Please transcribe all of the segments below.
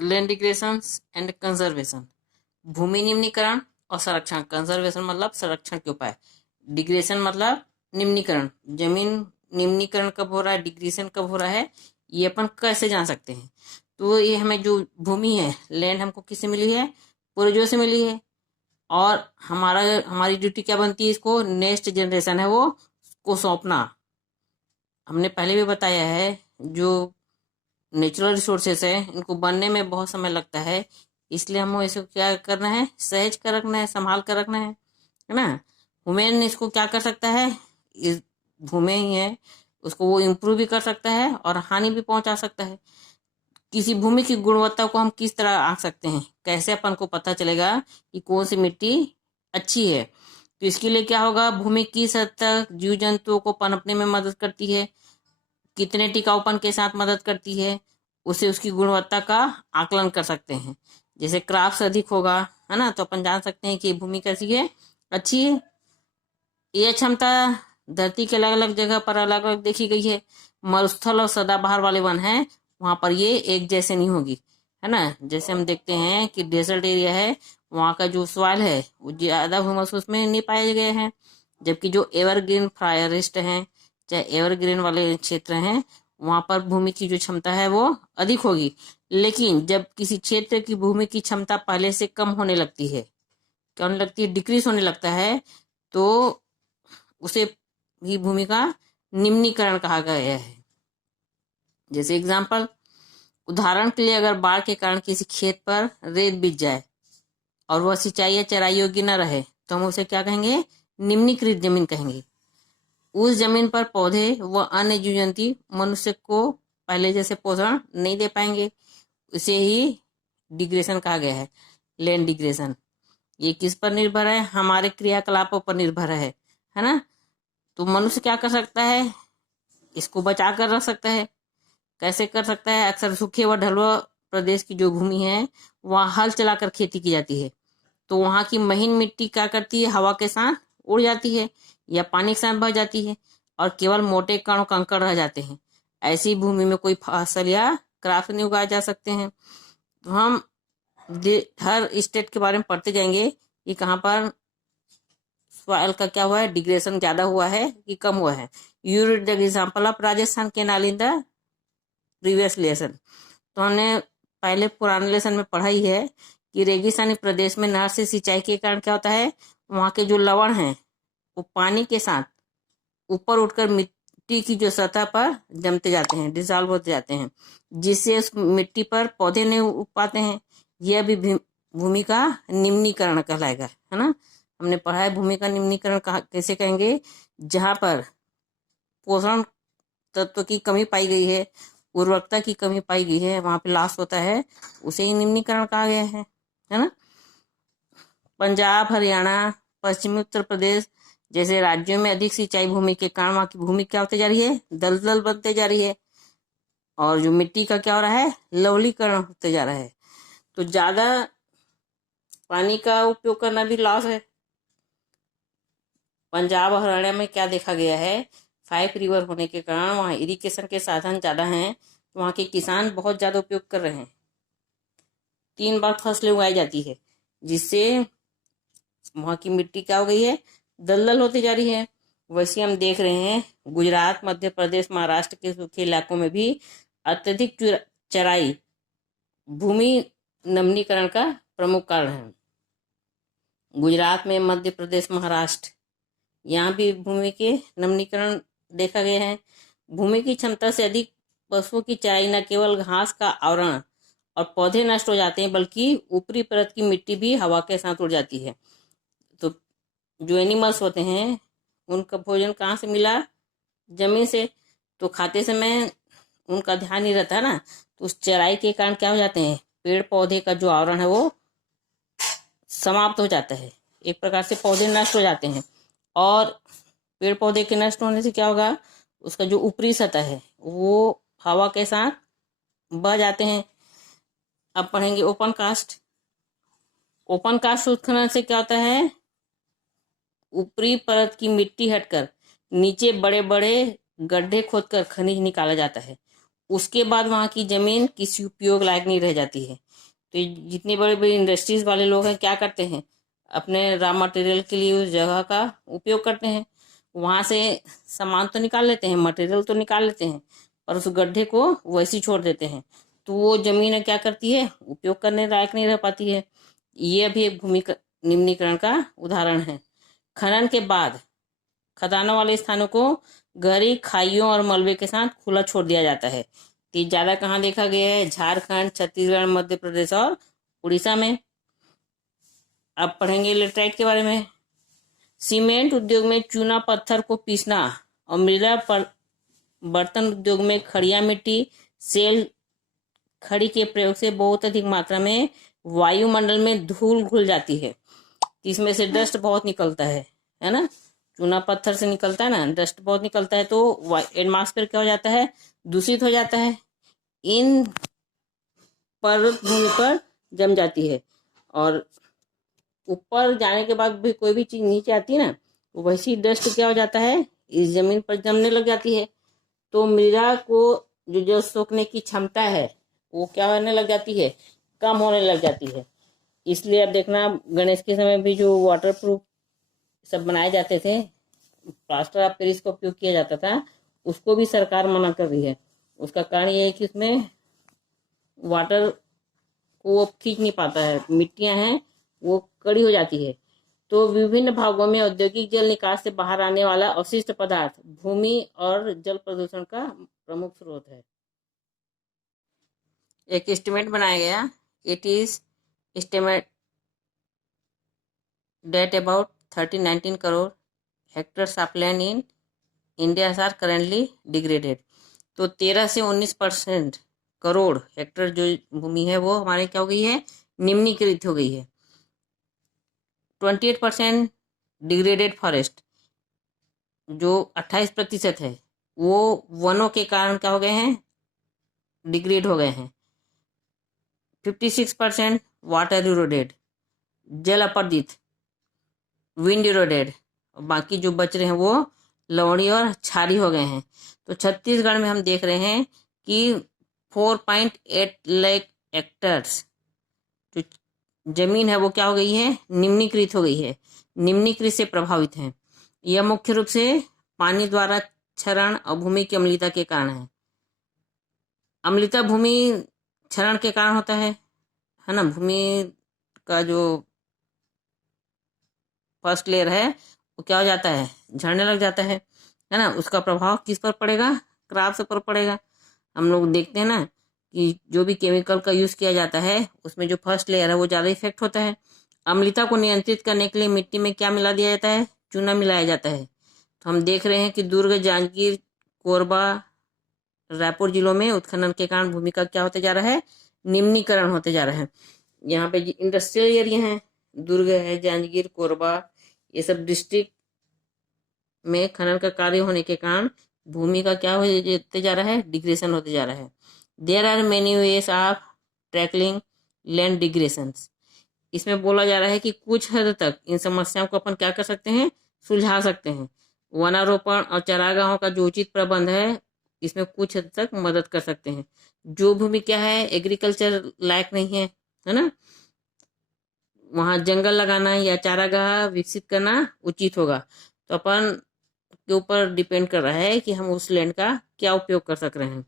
Land digression and conservation, भूमि निम्नीकरण और संरक्षण। कंजर्वेशन मतलब संरक्षण के उपाय, डिग्रेशन मतलब निम्नीकरण। जमीन निम्नीकरण कब हो रहा है, डिग्रेशन कब हो रहा है, ये अपन कैसे जान सकते हैं? तो ये हमें जो भूमि है, लैंड हमको किससे मिली है? पूर्वजों से मिली है। और हमारी ड्यूटी क्या बनती है? इसको नेक्स्ट जनरेशन है वो को सौंपना। हमने पहले भी बताया है, जो नेचुरल रिसोर्सेस है इनको बनने में बहुत समय लगता है, इसलिए हमें इसको क्या करना है? सहेज कर रखना है, संभाल कर रखना है ना। ह्यूमन इसको क्या कर सकता है? इस भूमि ही है उसको वो इम्प्रूव भी कर सकता है और हानि भी पहुंचा सकता है। किसी भूमि की गुणवत्ता को हम किस तरह आंक सकते हैं? कैसे अपन को पता चलेगा कि कौन सी मिट्टी अच्छी है? तो इसके लिए क्या होगा? भूमि किस हद तक जीव जंतुओं को पनपने में मदद करती है, कितने टिकाऊपन के साथ मदद करती है, उसे उसकी गुणवत्ता का आकलन कर सकते हैं। जैसे क्राफ्ट अधिक होगा, है ना, तो अपन जान सकते हैं कि भूमि कैसी है, अच्छी है। यह क्षमता धरती के अलग अलग जगह पर अलग अलग देखी गई है। मरुस्थल और सदाबहार वाले वन हैं, वहां पर ये एक जैसे नहीं होगी, है ना। जैसे हम देखते हैं कि डेजर्ट एरिया है, वहाँ का जो सॉइल है वो ज्यादा ह्यूमस उसमें नहीं पाए गए हैं। जबकि जो एवरग्रीन फॉरेस्ट हैं, चाहे एवरग्रीन वाले क्षेत्र हैं, वहां पर भूमि की जो क्षमता है वो अधिक होगी। लेकिन जब किसी क्षेत्र की भूमि की क्षमता पहले से कम होने लगती है, क्या होने लगती है? डिक्रीज होने लगता है, तो उसे भी भूमि का निम्नीकरण कहा गया है। जैसे एग्जाम्पल, उदाहरण के लिए, अगर बाढ़ के कारण किसी खेत पर रेत बिछ जाए और वह सिंचाई या चराई योग्य न रहे, तो हम उसे क्या कहेंगे? निम्नीकृत जमीन कहेंगे। उस जमीन पर पौधे व अन्य जीव जंतु मनुष्य को पहले जैसे पोषण नहीं दे पाएंगे, इसे ही डिग्रेशन कहा गया है, लैंड डिग्रेशन। ये किस पर निर्भर है? हमारे क्रियाकलापों पर निर्भर है ना। तो मनुष्य क्या कर सकता है? इसको बचा कर रख सकता है। कैसे कर सकता है? अक्सर सूखे व ढलुआ प्रदेश की जो भूमि है, वहाँ हल चलाकर खेती की जाती है, तो वहाँ की महीन मिट्टी क्या करती है? हवा के साथ उड़ जाती है या पानी के साथ बह जाती है और केवल मोटे कण कंकड़ रह जाते हैं। ऐसी भूमि में कोई फसल या क्राफ्ट नहीं उगाए जा सकते हैं। तो हम हर स्टेट के बारे में पढ़ते जाएंगे कि कहाँ पर सॉइल का क्या हुआ है, डिग्रेशन ज्यादा हुआ है कि कम हुआ है। You read the example of Rajasthan canal in the previous lesson. तो हमने पहले पुराने लेसन में पढ़ा ही है कि रेगिस्तानी प्रदेश में नहर से सिंचाई के कारण क्या होता है? वहाँ के जो लवण हैं वो पानी के साथ ऊपर उठकर मिट्टी की जो सतह पर जमते जाते हैं, डिसॉल्व होते जाते हैं, जिससे उस मिट्टी पर पौधे नहीं उग पाते हैं। यह भी भूमि का निम्नीकरण कहलाएगा, है ना। हमने पढ़ा है भूमि का निम्नीकरण कैसे कहेंगे? जहां पर पोषण तत्व की कमी पाई गई है, उर्वरकता की कमी पाई गई है, वहां पे लॉस होता है, उसे ही निम्नीकरण कहा गया है ना। पंजाब, हरियाणा, पश्चिमी उत्तर प्रदेश जैसे राज्यों में अधिक सिंचाई भूमि के कारण वहां की भूमि क्या होती जा रही है? दलदल बनते जा रही है, और जो मिट्टी का क्या हो रहा है? लवलीकरण होते जा रहा है। तो ज्यादा पानी का उपयोग करना भी लॉस है। पंजाब और हरियाणा में क्या देखा गया है? 5 रिवर होने के कारण वहाँ इरिगेशन के साधन ज्यादा हैं, तो वहाँ के किसान बहुत ज्यादा उपयोग कर रहे हैं। 3 बार फसलें उगाई जाती है, जिससे वहाँ की मिट्टी क्या हो गई है? दलदल होती जा रही है। वैसे हम देख रहे हैं गुजरात, मध्य प्रदेश, महाराष्ट्र के सूखे इलाकों में भी अत्यधिक चराई भूमि नमनीकरण का प्रमुख कारण है। गुजरात में, मध्य प्रदेश, महाराष्ट्र, यहाँ भी भूमि के नमनीकरण देखा गया है। भूमि की क्षमता से अधिक पशुओं की चराई न केवल घास का आवरण और पौधे नष्ट हो जाते हैं, बल्कि ऊपरी परत की मिट्टी भी हवा के साथ उड़ जाती है। तो जो एनिमल्स होते हैं उनका भोजन कहाँ से मिला? जमीन से। तो खाते समय उनका ध्यान नहीं रहता है ना, तो उस चराई के कारण क्या हो जाते हैं? पेड़ पौधे का जो आवरण है वो समाप्त हो जाता है, एक प्रकार से पौधे नष्ट हो जाते हैं। और पेड़ पौधे के नष्ट होने से क्या होगा? उसका जो ऊपरी सतह है वो हवा के साथ बह जाते हैं। अब पढ़ेंगे ओपन कास्ट। ओपन कास्ट उत्खनन से क्या होता है? ऊपरी परत की मिट्टी हटकर नीचे बड़े बड़े गड्ढे खोदकर खनिज निकाला जाता है। उसके बाद वहां की जमीन किसी उपयोग लायक नहीं रह जाती है। तो ये जितनी बड़ी बड़ी इंडस्ट्रीज वाले लोग हैं क्या करते हैं, अपने रॉ मटेरियल के लिए उस जगह का उपयोग करते हैं, वहाँ से सामान तो निकाल लेते हैं, मटेरियल तो निकाल लेते हैं, पर उस गड्ढे को वैसे ही छोड़ देते हैं, तो वो जमीन क्या करती है, उपयोग करने लायक नहीं रह पाती है। ये अभी एक भूमि निम्नीकरण का उदाहरण है। खनन के बाद खदानों वाले स्थानों को गहरी खाइयों और मलबे के साथ खुला छोड़ दिया जाता है। तो ज्यादा कहाँ देखा गया है, झारखंड, छत्तीसगढ़, मध्य प्रदेश और उड़ीसा में। अब पढ़ेंगे लेटराइट के बारे में। सीमेंट उद्योग में चूना पत्थर को पीसना और मृदा बर्तन उद्योग में खड़िया मिट्टी सेल खड़ी के प्रयोग से बहुत अधिक मात्रा में वायुमंडल में धूल घुल जाती है। इसमें से डस्ट बहुत निकलता है ना, चूना पत्थर से निकलता है ना, डस्ट बहुत निकलता है, तो एटमॉस्फेयर क्या हो जाता है, दूषित हो जाता है, इन पर्वत भूमि पर जम जाती है, और ऊपर जाने के बाद भी कोई भी चीज नीचे आती है ना, तो वैसी डस्ट क्या हो जाता है, इस जमीन पर जमने लग जाती है, तो मृदा को जो सोखने की क्षमता है वो क्या होने लग जाती है, कम होने लग जाती है। इसलिए अब देखना, गणेश के समय भी जो वाटर प्रूफ सब बनाए जाते थे, प्लास्टर ऑफ पेरिस का उपयोग किया जाता था, उसको भी सरकार मना कर रही है। उसका कारण ये है कि उसमें वाटर को वो खींच नहीं पाता है, मिट्टियां हैं वो कड़ी हो जाती है। तो विभिन्न भागों में औद्योगिक जल निकास से बाहर आने वाला अवशिष्ट पदार्थ भूमि और जल प्रदूषण का प्रमुख स्रोत है। एक एस्टिमेट बनाया गया, it is estimate that about 1319 crore hectares of land in India are currently degraded. तो 13 से 19% करोड़ हेक्टेयर जो भूमि है वो हमारे क्या हो गई है, निम्नीकृत हो गई है। 28% डिग्रेडेड फॉरेस्ट, जो 28% है, वो वनों के कारण क्या हो गए हैं, डिग्रेड हो गए हैं। 56% वाटर इरोडेड, जल अपर्दित, विंड इरोडेड, बाकी जो बच रहे हैं वो लवणी और क्षारी हो गए हैं। तो छत्तीसगढ़ में हम देख रहे हैं कि 4.8 लाख हेक्टेयर्स जो जमीन है वो क्या हो गई है, निम्नीकृत हो गई है, निम्नीकृत से प्रभावित है। यह मुख्य रूप से पानी द्वारा क्षरण और भूमि की अम्लता के कारण है। अम्लता भूमि क्षरण के कारण होता है ना, भूमि का जो फर्स्ट लेयर है वो क्या हो जाता है, झड़ने लग जाता है ना। उसका प्रभाव किस पर पड़ेगा, क्रॉप्स पर पड़ेगा। हम लोग देखते हैं ना कि जो भी केमिकल का यूज किया जाता है उसमें जो फर्स्ट लेयर है वो ज़्यादा इफेक्ट होता है। अम्लता को नियंत्रित करने के लिए मिट्टी में क्या मिला दिया जाता है, चूना मिलाया जाता है। तो हम देख रहे हैं कि दुर्ग, जांजगीर, कोरबा, रायपुर जिलों में उत्खनन के कारण भूमि का क्या होते जा रहा है, निम्नीकरण होते जा रहा है। यहाँ पे इंडस्ट्रियल एरिया है, दुर्ग है, जांजगीर, कोरबा, ये सब डिस्ट्रिक्ट में खनन का कार्य होने के कारण भूमि का क्या होते जा रहा है, डिग्रेशन होते जा रहा है। There are many ways of tackling land degradation. इसमें बोला जा रहा है कि कुछ हद तक इन समस्याओं को अपन क्या कर सकते हैं, सुलझा सकते हैं। वनारोपण और चारागाहों का जो उचित प्रबंध है इसमें कुछ हद तक मदद कर सकते हैं। जो भूमि क्या है, एग्रीकल्चर लायक नहीं है ना, वहाँ जंगल लगाना या चारागाह विकसित करना उचित होगा। तो अपन के ऊपर डिपेंड कर रहा है कि हम उस लैंड का क्या उपयोग कर सक रहे हैं।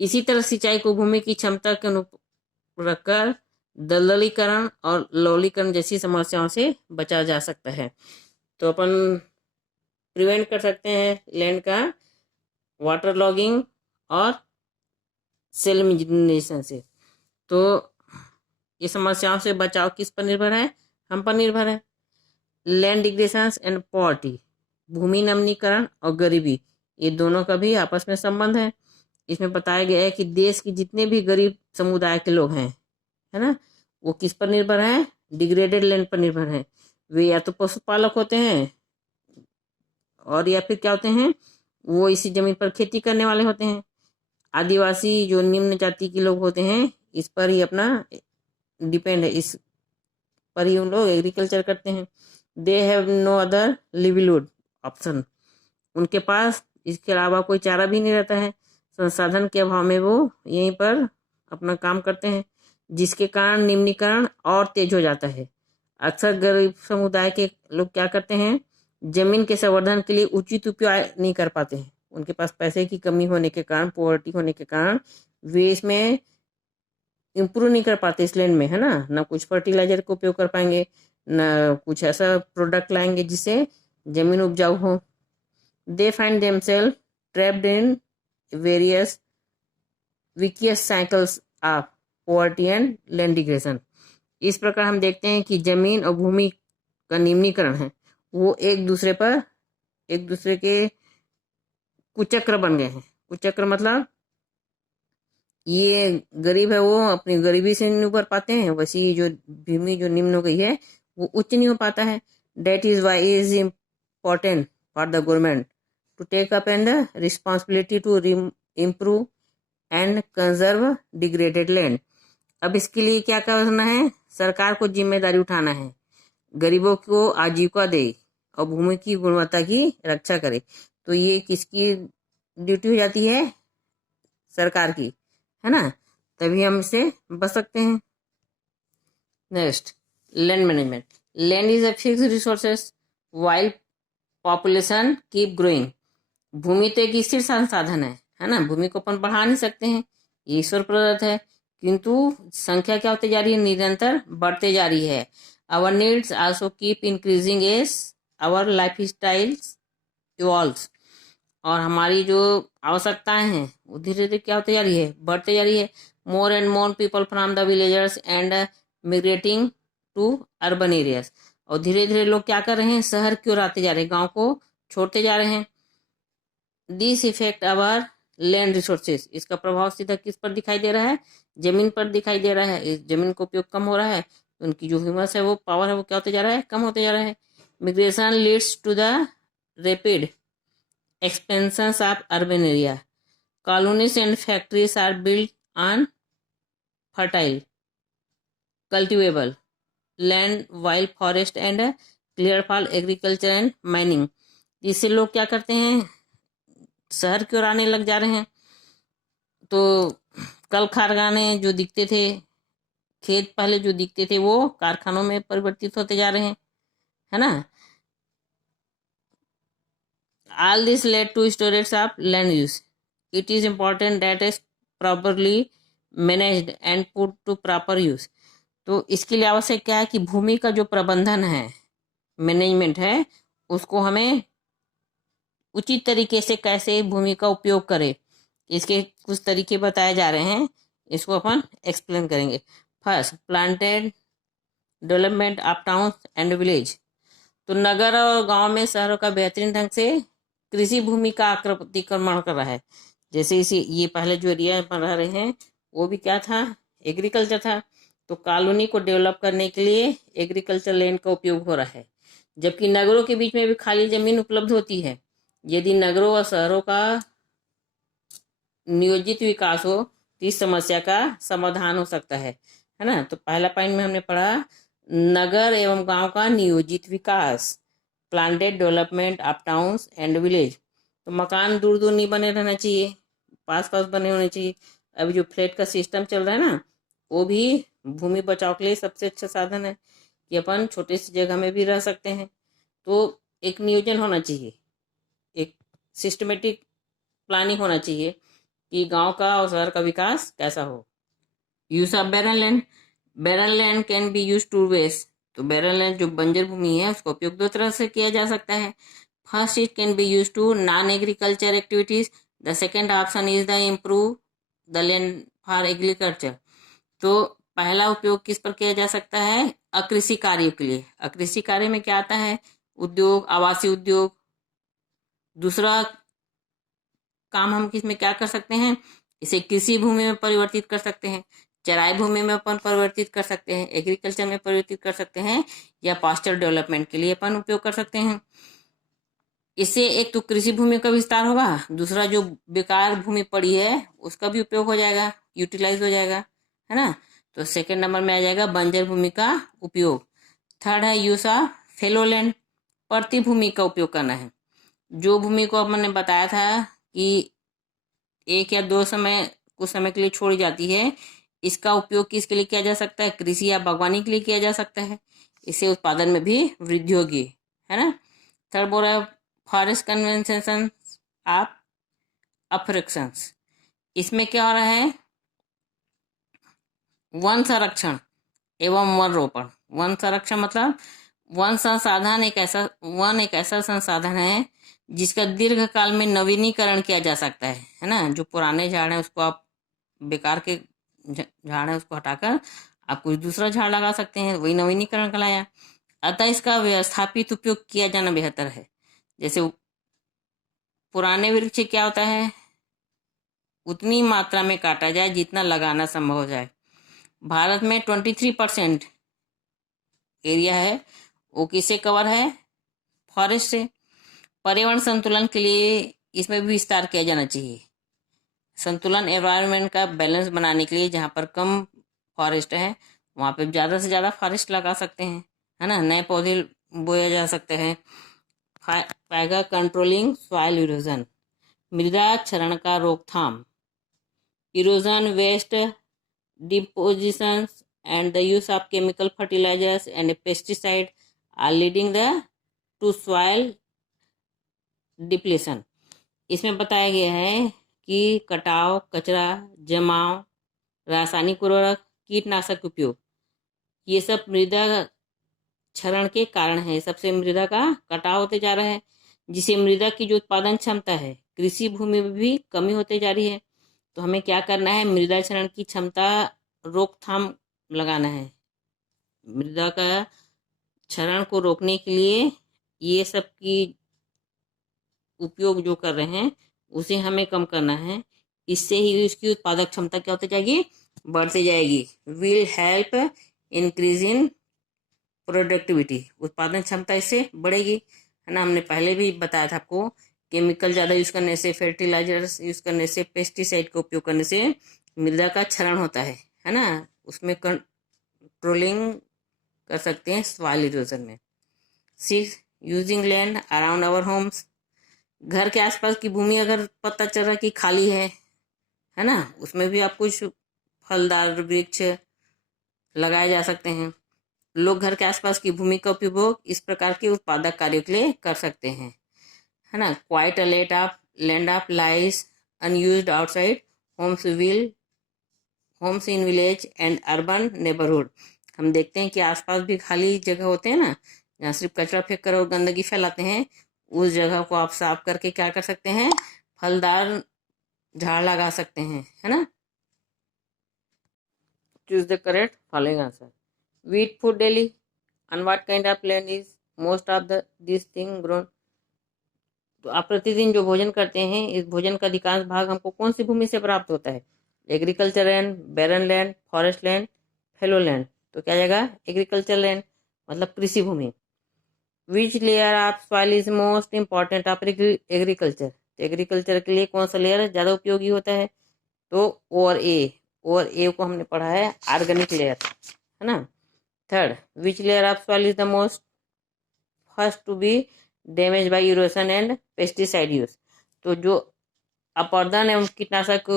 इसी तरह सिंचाई को भूमि की क्षमता के अनुरूप रखकर दलदलीकरण और लवलीकरण जैसी समस्याओं से बचा जा सकता है। तो अपन प्रिवेंट कर सकते हैं लैंड का वाटर लॉगिंग और सेलिमिनेशन से। तो ये समस्याओं से बचाव किस पर निर्भर है, हम पर निर्भर है। लैंड डिग्रेशन एंड पॉवर्टी, भूमि नमीकरण और गरीबी, ये दोनों का भी आपस में संबंध है। इसमें बताया गया है कि देश के जितने भी गरीब समुदाय के लोग हैं, है ना, वो किस पर निर्भर हैं, डिग्रेडेड लैंड पर निर्भर हैं। वे या तो पशुपालक होते हैं और या फिर क्या होते हैं, वो इसी जमीन पर खेती करने वाले होते हैं। आदिवासी जो निम्न जाति के लोग होते हैं इस पर ही अपना डिपेंड है, इस पर ही उन लोग एग्रीकल्चर करते हैं। They have no other livelihood option, उनके पास इसके अलावा कोई चारा भी नहीं रहता है। संसाधन के अभाव में वो यहीं पर अपना काम करते हैं। जिसके कारण निम्नीकरण और तेज हो जाता है। अक्सर गरीब समुदाय के लोग क्या करते हैं, जमीन के संवर्धन के लिए उचित उपाय नहीं कर पाते हैं। उनके पास पैसे की कमी होने के कारण, पॉवर्टी होने के कारण वे इसमें इम्प्रूव नहीं कर पाते इस लैंड में, है ना कुछ फर्टिलाइजर का उपयोग कर पाएंगे, न कुछ ऐसा प्रोडक्ट लाएंगे जिससे जमीन उपजाऊ हो। They find themselves trapped in various vicious cycles of poverty and land degradation. इस प्रकार हम देखते हैं कि जमीन और भूमि का निम्नीकरण है वो एक दूसरे के कुचक्र बन गए हैं। कुचक्र मतलब ये गरीब है वो अपनी गरीबी से नहीं उभर पाते हैं, वैसी जो भूमि जो निम्न हो गई है वो उच्च नहीं हो पाता है। That is why is important for the government to take up and the responsibility to improve and conserve degraded land. अब इसके लिए क्या करना है, सरकार को जिम्मेदारी उठाना है, गरीबों को आजीविका दे और भूमि की गुणवत्ता की रक्षा करे। तो ये किसकी ड्यूटी हो जाती है, सरकार की, है ना, तभी हम इससे बच सकते हैं। Next, land management. Land is a fixed resources while population keep growing. भूमि तो एक स्थिर संसाधन है ना, भूमि को अपन बढ़ा नहीं सकते हैं, ये ईश्वर प्रदत्त है, किंतु संख्या क्या होती जा रही है, निरंतर बढ़ते जा रही है। Our needs also keep increasing as our life styles evolves. और हमारी जो आवश्यकताएं हैं वो धीरे धीरे क्या होती जा रही है, बढ़ते जा रही है। More and more people from the villagers and migrating to urban areas. और धीरे धीरे लोग क्या कर रहे हैं, शहर की ओर आते जा रहे हैं, गांव को छोड़ते जा रहे हैं। This effect our land resources. इसका प्रभाव सीधा किस पर दिखाई दे रहा है, जमीन पर दिखाई दे रहा है। इस जमीन का उपयोग कम हो रहा है, उनकी जो ह्यूमस है वो पावर है वो क्या होते जा रहा है, कम होते जा रहा है। Migration leads to the rapid expansions of urban area. Colonies and factories are built on fertile, cultivable land while forest and clear for agriculture and mining. इससे लोग क्या करते हैं, शहर की ओर आने लग जा रहे हैं। तो कल कारखाने जो दिखते थे, खेत पहले जो दिखते थे वो कारखानों में परिवर्तित होते जा रहे हैं, है ना। All this led to storage of land use. It is important that is properly managed and put to proper use. तो इसके लिए आवश्यक क्या है कि भूमि का जो प्रबंधन है, मैनेजमेंट है, उसको हमें उचित तरीके से कैसे भूमि का उपयोग करें, इसके कुछ तरीके बताए जा रहे हैं, इसको अपन एक्सप्लेन करेंगे। First, planted development of town and village. तो नगर और गांव में शहरों का बेहतरीन ढंग से कृषि भूमि का अतिक्रमण कर रहा है। जैसे इसे ये पहले जो एरिया पर रह रहे हैं वो भी क्या था, एग्रीकल्चर था। तो कॉलोनी को डेवलप करने के लिए एग्रीकल्चर लैंड का उपयोग हो रहा है, जबकि नगरों के बीच में भी खाली जमीन उपलब्ध होती है। यदि नगरों और शहरों का नियोजित विकास हो तो इस समस्या का समाधान हो सकता है ना। तो पहला पॉइंट में हमने पढ़ा नगर एवं गांव का नियोजित विकास, planted development of towns and village. तो मकान दूर दूर नहीं बने रहना चाहिए, पास पास बने होने चाहिए। अभी जो फ्लैट का सिस्टम चल रहा है ना, वो भी भूमि बचाव के लिए सबसे अच्छा साधन है कि अपन छोटे सी जगह में भी रह सकते हैं। तो एक नियोजन होना चाहिए, एक सिस्टमेटिक प्लानिंग होना चाहिए कि गांव का और शहर का विकास कैसा हो। Use of barren land. Barren land can be use to ways. तो बैरन लैंड जो बंजर भूमि है उसका उपयोग दो तरह से किया जा सकता है। First, it can be use to non agriculture activities. The second option is the improve the land for agriculture. तो पहला उपयोग किस पर किया जा सकता है, अकृषि कार्यों के लिए। अकृषि कार्य में क्या आता है, उद्योग, आवासीय उद्योग। दूसरा काम हम किस में क्या कर सकते हैं, इसे कृषि भूमि में परिवर्तित कर सकते हैं, चराई भूमि में अपन परिवर्तित कर सकते हैं, एग्रीकल्चर में परिवर्तित कर सकते हैं, या पास्चर डेवलपमेंट के लिए अपन उपयोग कर सकते हैं। इससे एक तो कृषि भूमि का विस्तार होगा, दूसरा जो बेकार भूमि पड़ी है उसका भी उपयोग हो जाएगा, यूटिलाइज हो जाएगा, है ना। तो सेकेंड नंबर में आ जाएगा बंजर भूमि का उपयोग। थर्ड है यूज ऑफ फेलो लैंड। प्रति भूमि का उपयोग करना है। जो भूमि को हमने बताया था कि एक या दो समय कुछ समय के लिए छोड़ी जाती है, इसका उपयोग किसके लिए किया जा सकता है? कृषि या बागवानी के लिए किया जा सकता है। इससे उत्पादन में भी वृद्धि होगी, है ना। थर्ड बोल रहा है फॉरेस्ट कन्वेंशन ऑफ अफ्रीक्शंस। इसमें क्या हो रहा है? वन संरक्षण एवं वन रोपण। वन संरक्षण मतलब वन एक ऐसा संसाधन है जिसका दीर्घ काल में नवीनीकरण किया जा सकता है ना। जो पुराने झाड़ हैं उसको आप बेकार के झाड़ है उसको हटाकर आप कुछ दूसरा झाड़ लगा सकते हैं, वही नवीनीकरण कहलाया। अतः इसका व्यवस्थापित उपयोग किया जाना बेहतर है। जैसे पुराने वृक्ष क्या होता है, उतनी मात्रा में काटा जाए जितना लगाना संभव हो जाए। भारत में 23% एरिया है वो किससे कवर है? फॉरेस्ट से। पर्यावरण संतुलन के लिए इसमें भी विस्तार किया जाना चाहिए। संतुलन एनवायरनमेंट का बैलेंस बनाने के लिए जहाँ पर कम फॉरेस्ट है वहाँ पे ज़्यादा से ज़्यादा फॉरेस्ट लगा सकते हैं, है ना। नए पौधे बोया जा सकते हैं। पाएगा कंट्रोलिंग सॉइल इरोजन, मृदा क्षरण का रोकथाम। Erosion, waste deposition and the use of chemical fertilisers and pesticide are leading the to soil depletion. इसमें बताया गया है कि कटाव, कचरा जमाव, रासायनिक उर्वरक, कीटनाशक उपयोग, ये सब मृदा क्षरण के कारण है। सबसे मृदा का कटाव होते जा रहा है, जिससे मृदा की जो उत्पादन क्षमता है, कृषि भूमि में भी कमी होते जा रही है। तो हमें क्या करना है? मृदा क्षरण की क्षमता रोकथाम लगाना है। मृदा का क्षरण को रोकने के लिए ये सब की उपयोग जो कर रहे हैं उसे हमें कम करना है। इससे ही उसकी उत्पादक क्षमता क्या होती जाएगी? बढ़ती जाएगी। Will help increase in productivity, उत्पादन क्षमता इससे बढ़ेगी, है ना। हमने पहले भी बताया था आपको, केमिकल ज़्यादा यूज़ करने से, फर्टिलाइजर्स यूज़ करने से, पेस्टिसाइड का उपयोग करने से मृदा का क्षरण होता है ना। उसमें कंट्रोलिंग कर सकते हैं सॉइल इरोजन में। 6. Using land around our homes. घर के आसपास की भूमि अगर पता चल रहा कि खाली है ना, उसमें भी आप कुछ फलदार वृक्ष लगाए जा सकते हैं। लोग घर के आसपास की भूमि का उपयोग इस प्रकार के उत्पादक कार्यों के लिए कर सकते हैं, है ना। Quite a land of lies unused outside homes in village and urban neighbourhood. हम देखते हैं कि आसपास भी खाली जगह होते हैं ना, जहाँ सिर्फ कचरा फेंक कर और गंदगी फैलाते हैं। उस जगह को आप साफ करके क्या कर सकते हैं? फलदार झाड़ लगा सकते हैं, है ना। Choose the correct following answer. Wheat food daily and what kind of land is most of this thing grown। तो आप प्रतिदिन जो भोजन करते हैं, इस भोजन का अधिकांश भाग हमको कौन सी भूमि से प्राप्त होता है? Agriculture land, barren land, forest land, fallow land. तो क्या जाएगा? एग्रीकल्चर लैंड मतलब कृषि भूमि। Which layer of soil is most important of agriculture. Agriculture के लिए कौन सा लेयर ज़्यादा उपयोगी होता है? तो और ए को हमने पढ़ा है ऑर्गेनिक लेयर, है ना। Third, which layer of soil is the most first to be damage by erosion and pesticide use. तो जो अपरदन एवं कीटनाशक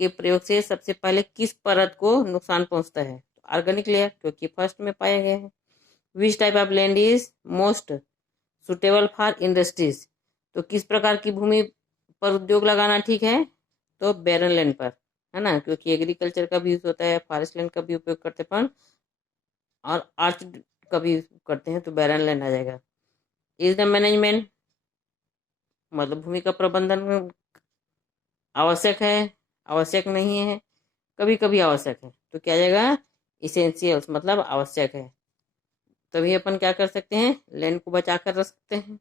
के प्रयोग से सबसे पहले किस परत को नुकसान पहुंचता है? ऑर्गेनिक लेयर, क्योंकि फर्स्ट में पाया गया है। Which type of land is most suitable for industries. तो किस प्रकार की भूमि पर उद्योग लगाना ठीक है? तो बैरन लैंड पर, है ना, क्योंकि एग्रीकल्चर का भी यूज होता है, फॉरेस्ट लैंड का भी उपयोग करते हैं और आर्च का भी करते हैं, तो बैरन लैंड आ जाएगा। इज द मैनेजमेंट मतलब भूमि का प्रबंधन आवश्यक है, आवश्यक नहीं है, कभी कभी आवश्यक है। तो क्या जाएगा? इसेंशियल्स मतलब आवश्यक है, तभी अपन क्या कर सकते हैं? लैंड को बचा कर रख सकते हैं।